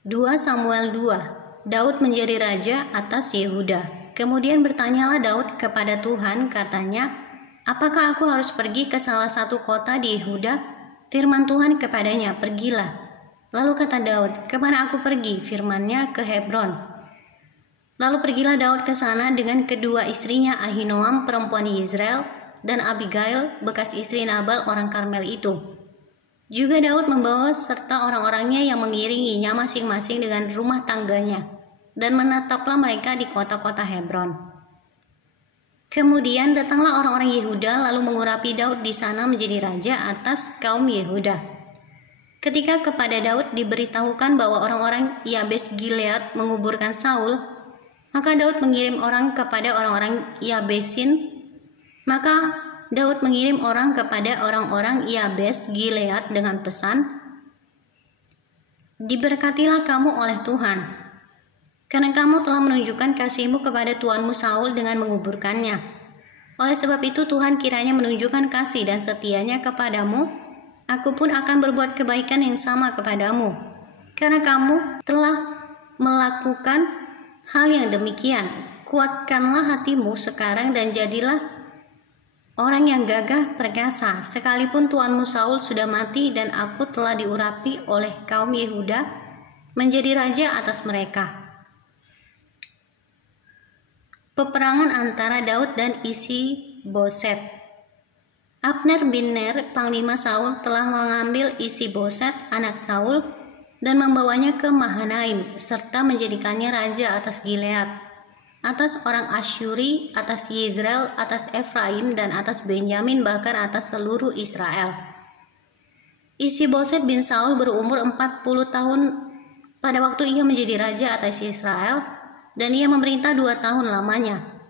2 Samuel 2. Daud menjadi raja atas Yehuda. Kemudian bertanyalah Daud kepada Tuhan, katanya, "Apakah aku harus pergi ke salah satu kota di Yehuda?" Firman Tuhan kepadanya, "Pergilah." Lalu kata Daud, "Kemana aku pergi?" Firman-Nya, "Ke Hebron." Lalu pergilah Daud ke sana dengan kedua istrinya, Ahinoam perempuan Yizrael dan Abigail bekas istri Nabal orang Karmel itu. Juga Daud membawa serta orang-orangnya yang mengiringinya masing-masing dengan rumah tangganya, dan menetaplah mereka di kota-kota Hebron. Kemudian datanglah orang-orang Yehuda lalu mengurapi Daud di sana menjadi raja atas kaum Yehuda. Ketika kepada Daud diberitahukan bahwa orang-orang Yabes Gilead menguburkan Saul, maka Daud mengirim orang kepada orang-orang Yabesin. Maka Daud mengirim orang kepada orang-orang Yabes Gilead dengan pesan, "Diberkatilah kamu oleh Tuhan, karena kamu telah menunjukkan kasih-Mu kepada tuanmu Saul dengan menguburkannya. Oleh sebab itu Tuhan kiranya menunjukkan kasih dan setia-Nya kepadamu. Aku pun akan berbuat kebaikan yang sama kepadamu, karena kamu telah melakukan hal yang demikian. Kuatkanlah hatimu sekarang dan jadilah orang yang gagah perkasa, sekalipun tuanmu Saul sudah mati dan aku telah diurapi oleh kaum Yehuda menjadi raja atas mereka." Peperangan antara Daud dan Isi-Boset. Abner bin Ner, panglima Saul, telah mengambil Isi-Boset, anak Saul, dan membawanya ke Mahanaim, serta menjadikannya raja atas Gilead, atas orang Asyuri, atas Yizrael, atas Efraim, dan atas Benyamin, bahkan atas seluruh Israel. Isi-Boset bin Saul berumur 40 tahun pada waktu ia menjadi raja atas Israel, dan ia memerintah 2 tahun lamanya.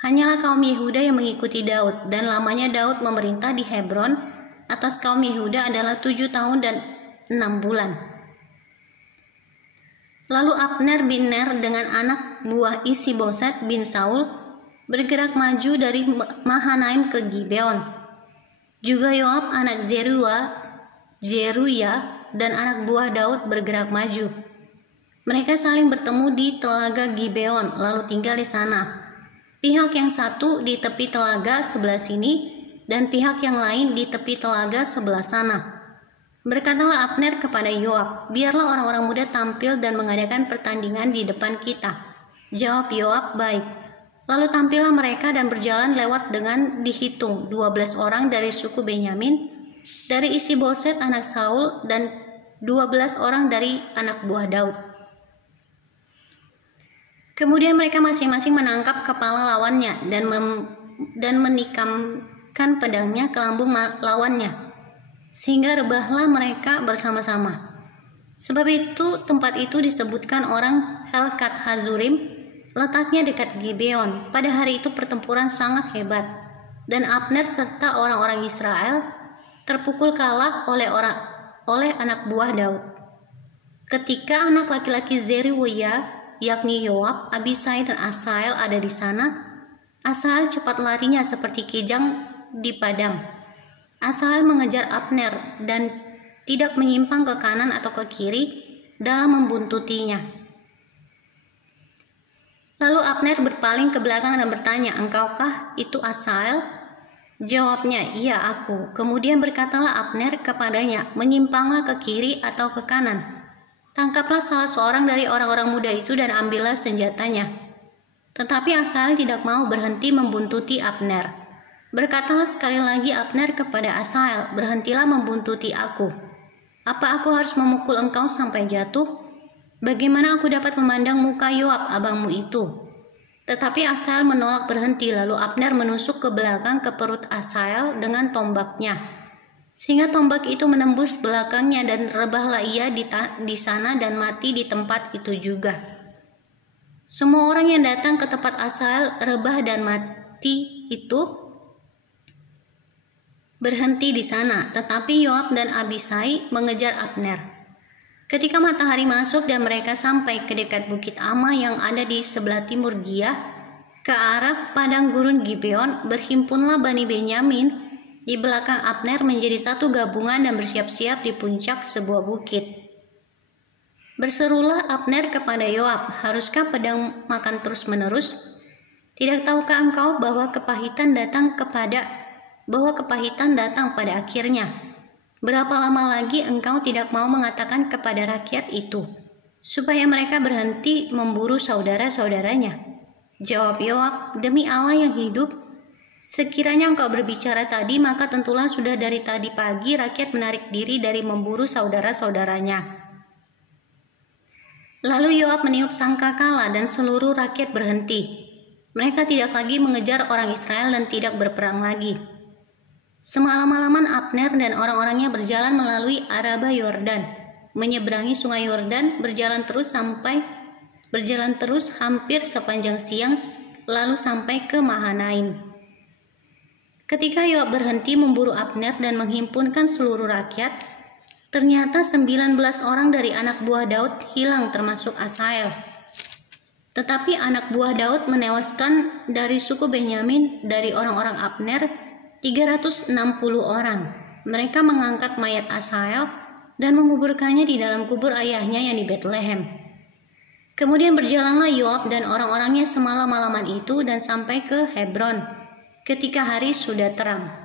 Hanyalah kaum Yehuda yang mengikuti Daud, dan lamanya Daud memerintah di Hebron atas kaum Yehuda adalah 7 tahun dan 6 bulan. Lalu Abner bin Ner dengan anak buah Isi-Boset bin Saul bergerak maju dari Mahanaim ke Gibeon. Juga Yoab anak Zeruya dan anak buah Daud bergerak maju. Mereka saling bertemu di telaga Gibeon lalu tinggal di sana. Pihak yang satu di tepi telaga sebelah sini dan pihak yang lain di tepi telaga sebelah sana. Berkatalah Abner kepada Yoab, "Biarlah orang-orang muda tampil dan mengadakan pertandingan di depan kita." Jawab Yoab, "Baik." Lalu tampillah mereka dan berjalan lewat dengan dihitung 12 orang dari suku Benyamin, dari Isi-Boset anak Saul, dan 12 orang dari anak buah Daud. Kemudian mereka masing-masing menangkap kepala lawannya dan menikamkan pedangnya ke lambung lawannya, sehingga rebahlah mereka bersama-sama. Sebab itu tempat itu disebutkan orang Helkat Hazurim, letaknya dekat Gibeon. Pada hari itu pertempuran sangat hebat, dan Abner serta orang-orang Israel terpukul kalah oleh anak buah Daud. Ketika anak laki-laki Zeruya, yakni Yoab, Abisai, dan Asael ada di sana, Asael cepat larinya seperti kijang di padang. Asael mengejar Abner dan tidak menyimpang ke kanan atau ke kiri dalam membuntutinya. Lalu Abner berpaling ke belakang dan bertanya, "Engkaukah itu Asael?" Jawabnya, "Iya, aku." Kemudian berkatalah Abner kepadanya, "Menyimpanglah ke kiri atau ke kanan. Tangkaplah salah seorang dari orang-orang muda itu dan ambillah senjatanya." Tetapi Asael tidak mau berhenti membuntuti Abner. Berkatalah sekali lagi Abner kepada Asael, "Berhentilah membuntuti aku. Apa aku harus memukul engkau sampai jatuh? Bagaimana aku dapat memandang muka Yoab abangmu itu?" Tetapi Asael menolak berhenti. Lalu Abner menusuk ke belakang ke perut Asael dengan tombaknya, sehingga tombak itu menembus belakangnya, dan rebahlah ia di sana dan mati di tempat itu juga. Semua orang yang datang ke tempat Asael rebah dan mati itu berhenti di sana, tetapi Yoab dan Abisai mengejar Abner. Ketika matahari masuk dan mereka sampai ke dekat Bukit Ama yang ada di sebelah timur Gia, ke arah padang gurun Gibeon, berhimpunlah Bani Benyamin di belakang Abner menjadi satu gabungan dan bersiap-siap di puncak sebuah bukit. Berserulah Abner kepada Yoab, haruskah pedang makan terus-menerus? Tidak tahukah engkau bahwa kepahitan datang pada akhirnya? Berapa lama lagi engkau tidak mau mengatakan kepada rakyat itu, supaya mereka berhenti memburu saudara-saudaranya? Jawab Yoab, demi Allah yang hidup, sekiranya engkau berbicara tadi, maka tentulah sudah dari tadi pagi rakyat menarik diri dari memburu saudara-saudaranya. Lalu Yoab meniup sangkakala dan seluruh rakyat berhenti. Mereka tidak lagi mengejar orang Israel dan tidak berperang lagi. Semalam-malaman Abner dan orang-orangnya berjalan melalui Araba Yordan, menyeberangi sungai Yordan, berjalan terus hampir sepanjang siang, lalu sampai ke Mahanaim. Ketika Yoab berhenti memburu Abner dan menghimpunkan seluruh rakyat, ternyata 19 orang dari anak buah Daud hilang termasuk Asael. Tetapi anak buah Daud menewaskan dari suku Benyamin dari orang-orang Abner 360 orang. Mereka mengangkat mayat Asael dan menguburkannya di dalam kubur ayahnya yang di Betlehem. Kemudian berjalanlah Yoab dan orang-orangnya semalam-malaman itu dan sampai ke Hebron ketika hari sudah terang.